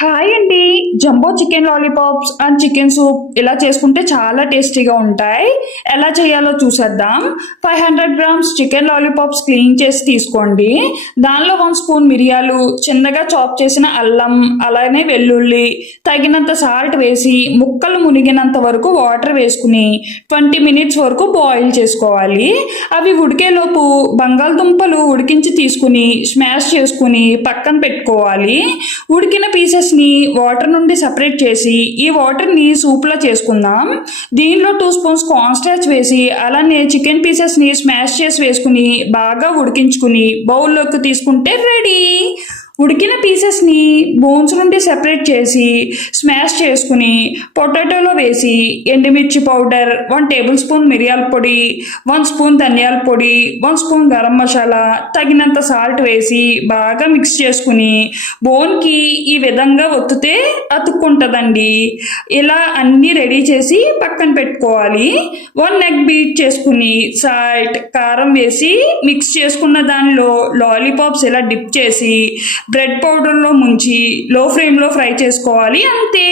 Hi అండి. Jumbo chicken lollipops and chicken soup ఇలా చేసుకుంటే చాలా టేస్టీగా ఉంటాయి. ఎలా చేయాలో చూసేద్దాం. 500 గ్రామ్స్ చికెన్ లాలీపాప్స్ క్లీన్ చేసి తీసుకోండి. దానిలో 1 స్పూన్ మిరియాలు, చిన్నగా చాప్ చేసిన అల్లం, అలానే వెల్లుల్లి, తగినంత సాల్ట్ వేసి ముక్కలు మునిగినంత వరకు వాటర్ వేసుకుని 20 మినిట్స్ వరకు బాయిల్ చేసుకోవాలి. అవి ఉడికేలోపు బంగాళదుంపలు ఉడికించి తీసుకుని స్మాష్ చేసుకుని పక్కన పెట్టుకోవాలి. ఉడికిన పీసెస్ని వాటర్ నుండి సపరేట్ చేసి ఈ వాటర్ని సూప్లా చేసుకుందాం. దీనిలో 2 స్పూన్స్ కార్న్ స్టార్చ్ వేసి అలానే చికెన్ పీసెస్ని స్మాష్ చేసి వేసుకుని బాగా ఉడికించుకుని బౌల్లోకి తీసుకుంటే రెడీ. ఉడికిన పీసెస్ని బోన్స్ నుండి సెపరేట్ చేసి స్మాష్ చేసుకుని పొటాటోలో వేసి ఎండుమిర్చి పౌడర్, 1 టేబుల్ స్పూన్ మిరియాల పొడి, 1 స్పూన్ ధనియాల పొడి, 1 స్పూన్ గరం మసాలా, తగినంత సాల్ట్ వేసి బాగా మిక్స్ చేసుకుని బోన్కి ఈ విధంగా ఒత్తితే అతుక్కుంటుందండి. ఇలా అన్నీ రెడీ చేసి పక్కన పెట్టుకోవాలి. 1 ఎగ్ బీట్ చేసుకుని సాల్ట్, కారం వేసి మిక్స్ చేసుకున్న దానిలో లాలీపాప్స్ ఇలా డిప్ చేసి బ్రెడ్ పౌడర్లో ముంచి లో ఫ్లేమ్లో ఫ్రై చేసుకోవాలి. అంతే.